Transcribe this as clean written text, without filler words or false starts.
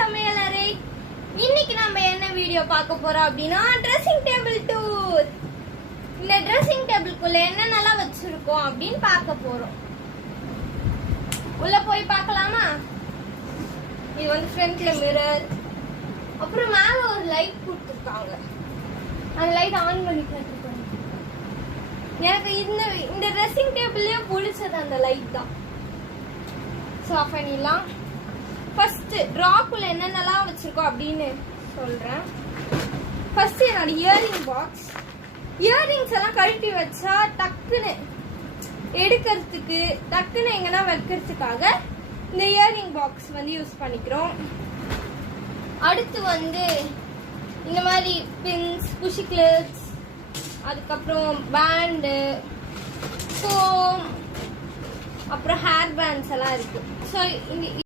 சமையலறை. இன்னைக்கு நம்ம என்ன வீடியோ பார்க்க போறோம் அப்படின்னா ட்ரெஸ்ஸிங் டேபிள் டூர். இந்த ட்ரெஸ்ஸிங் டேபிள்குள்ள என்னென்னலாம் வச்சிருக்கோம் அப்படின்னு பார்க்க போறோம். உள்ள போய் பார்க்கலாமா? இது வந்து ஃப்ரண்ட்ல மிரர், அப்புறம் மேல ஒரு லைட் கொடுத்துருக்காங்க. அந்த லைட் ஆன் பண்ணி கட்டுப்பாங்க. எனக்கு இந்த ட்ரெஸ்ஸிங் டேபிள்லயே பிடிச்சது அந்த லைட் தான். ஸோ ஆஃப் பண்ணிடலாம். ஃபர்ஸ்ட் ட்ராக்குள்ள என்னென்னலாம் வச்சிருக்கோம் அப்படின்னு சொல்றேன். ஃபர்ஸ்ட் என்னோட இயரிங் பாக்ஸ். இயரிங்ஸ் எல்லாம் கழட்டி வச்சா டக்குன்னு எடுக்கிறதுக்கு, டக்குன்னு எங்கன்னா வைக்கிறதுக்காக இந்த இயரிங் பாக்ஸ் வந்து யூஸ் பண்ணிக்கிறோம். அடுத்து வந்து இந்த மாதிரி பின்ஸ், புஷி கிளிப்ஸ், அதுக்கப்புறம் பேண்டு, ஃபோம், அப்புறம் ஹேர் பேண்ட்ஸ் எல்லாம் இருக்கு. ஸோ